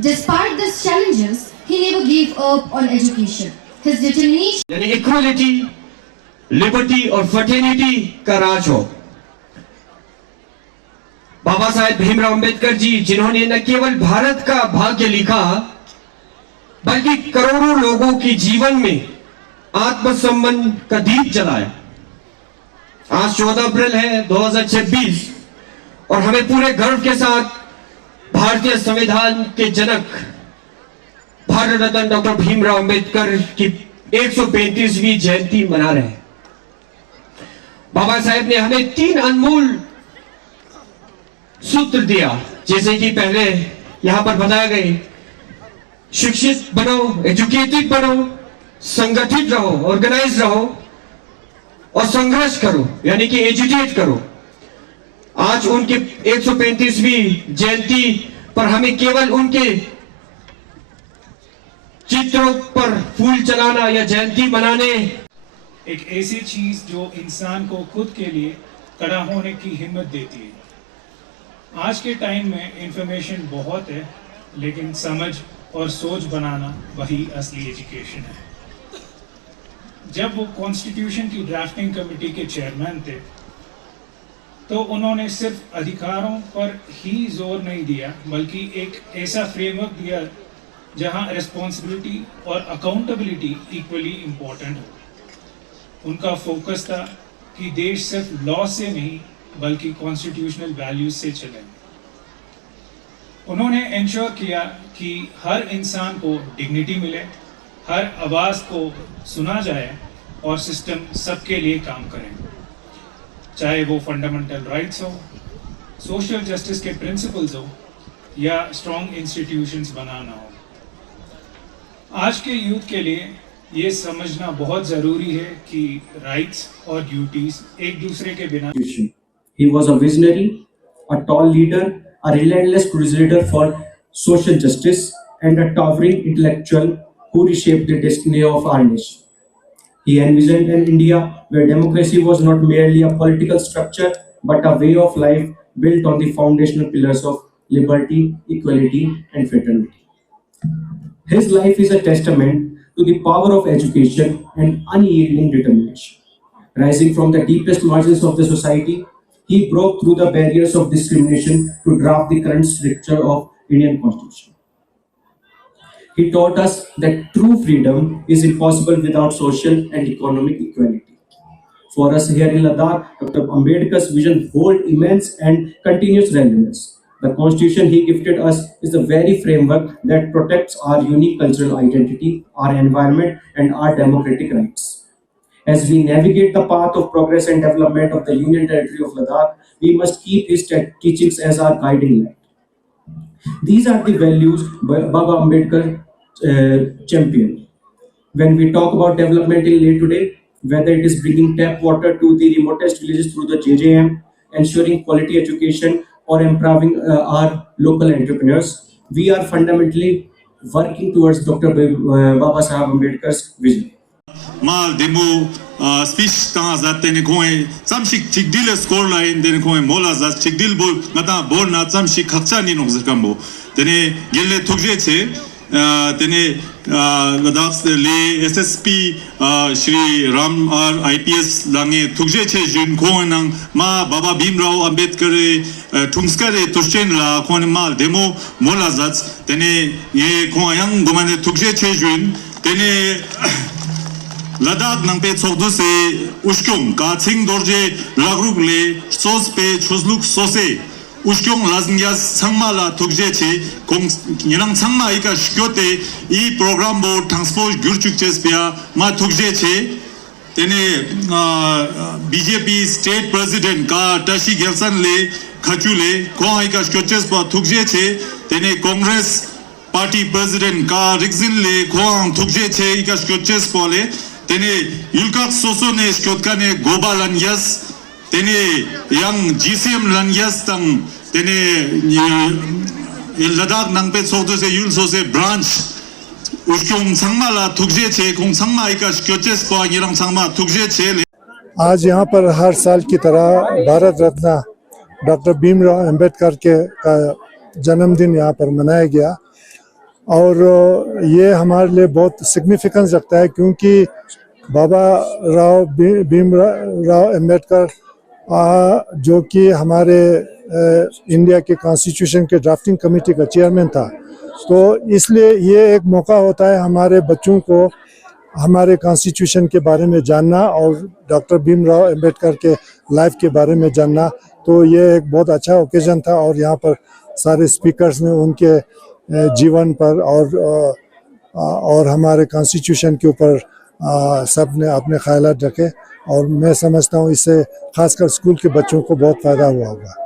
Despite these challenges, he never gave up on education. His determination, यानी equality, liberty और fraternity का राज हो। बाबा साहेब भीमराव अंबेडकर जी, जिन्होंने न केवल भारत का भाग्य लिखा, बल्कि करोड़ों लोगों के जीवन में आत्मसम्मान का दीप जलाया। आज 14 अप्रैल है 2026 और हमें पूरे गर्व के साथ भारतीय संविधान के जनक भारत रत्न डॉक्टर भीमराव अंबेडकर की 135वीं जयंती मना रहे हैं। बाबा साहेब ने हमें 3 अनमोल सूत्र दिया, जैसे कि पहले यहां पर बताया गए, शिक्षित बनो, एजुकेटेड बनो, संगठित रहो, ऑर्गेनाइज रहो और संघर्ष करो, यानी कि एजुकेट करो। आज उनके 135वीं जयंती पर हमें केवल उनके चित्रों पर फूल चलाना या जयंती मनाने, एक ऐसी चीज जो इंसान को खुद के लिए खड़ा होने की हिम्मत देती है। आज के टाइम में इंफॉर्मेशन बहुत है, लेकिन समझ और सोच बनाना वही असली एजुकेशन है। जब वो कॉन्स्टिट्यूशन की ड्राफ्टिंग कमेटी के चेयरमैन थे, तो उन्होंने सिर्फ अधिकारों पर ही जोर नहीं दिया, बल्कि एक ऐसा फ्रेमवर्क दिया जहां रिस्पॉन्सिबिलिटी और अकाउंटेबिलिटी इक्वली इम्पोर्टेंट हो। उनका फोकस था कि देश सिर्फ लॉ से नहीं बल्कि कॉन्स्टिट्यूशनल वैल्यूज से चले। उन्होंने इंश्योर किया कि हर इंसान को डिग्निटी मिले, हर आवाज को सुना जाए और सिस्टम सबके लिए काम करे, चाहे वो फंडामेंटल राइट्स हो, सोशल जस्टिस के प्रिंसिपल्स हो या स्ट्रॉन्ग इंस्टीट्यूशंस बनाना हो। आज के यूथ के लिए ये समझना बहुत जरूरी है कि राइट्स और ड्यूटीज एक दूसरे के बिना। He was a visionary, a tall leader, a relentless crusader for social justice, and a towering intellectual who reshaped the destiny of our nation. He envisioned an India where democracy was not merely a political structure but a way of life built on the foundational pillars of liberty, equality, and fraternity. His life is a testament to the power of education and unyielding determination. Rising from the deepest margins of the society, he broke through the barriers of discrimination to draft the current structure of Indian Constitution. He taught us that true freedom is impossible without social and economic equality. For us here in Ladakh, Dr. Ambedkar's vision holds immense and continuous relevance. The Constitution he gifted us is the very framework that protects our unique cultural identity, our environment, and our democratic rights. As we navigate the path of progress and development of the Union Territory of Ladakh, we must keep his teachings as our guiding light. These are the values Baba Ambedkar championed. When we talk about development in Leh today, whether it is bringing tap water to the remotest villages through the JJM, ensuring quality education, or empowering our local entrepreneurs, we are fundamentally working towards Dr. Baba Saheb Ambedkar's vision. mal demo speech ta zat tene khoe samshik chigdil score line den khoe mola zat chigdil bol ngata bol na samshik khakcha ni no zkambo tene gelle thugje che tene Ladakh le SSP Shri Ram R IPS lange thugje che jin khoe nang ma Baba Bhimrao Ambedkar thumskare tuschen la khoe mal demo mola zat tene ye khoe yang gomane thugje che jin tene Ladakh nang pe chogdu se ushkyong ka ching dorje lagruk le sos pe chosluk sose ushkyong laznyas sangmala thugje che kong nirang sangma ika shkyote I program bo transport gyurchuk chespya ma thugje che tene BJP state president ka tashi gelsan le khachule ko ika shkyoches pa thugje che tene congress party president ka rigzin le ko thugje che ika shkyoches pole tene yulkak soso ne shkotkane gobalan yas tene yang GCM lan yas tang tene Ladakh nangpe sokdo se yul so se branch ushkyong sangma la thugje che kong sangma ika shkyoches po angirang sangma thugje che le आज यहाँ पर हर साल की तरह Bharat Ratna doctor Bhimrao Ambedkar के का जन्मदिन यहाँ पर मनाया गया और ये हमारे लिए बहुत सिग्निफिकेंस रखता है, क्योंकि बाबा भीमराव अम्बेडकर जो कि हमारे इंडिया के कॉन्स्टिट्यूशन के ड्राफ्टिंग कमेटी का चेयरमैन था, तो इसलिए ये एक मौका होता है हमारे बच्चों को हमारे कॉन्स्टिट्यूशन के बारे में जानना और डॉक्टर भीमराव अम्बेडकर के लाइफ के बारे में जानना। तो ये एक बहुत अच्छा ओकेजन था और यहाँ पर सारे स्पीकर्स ने उनके जीवन पर और हमारे कॉन्स्टिट्यूशन के ऊपर सब ने अपने ख्यालात रखे, और मैं समझता हूँ इससे खासकर स्कूल के बच्चों को बहुत फ़ायदा हुआ होगा।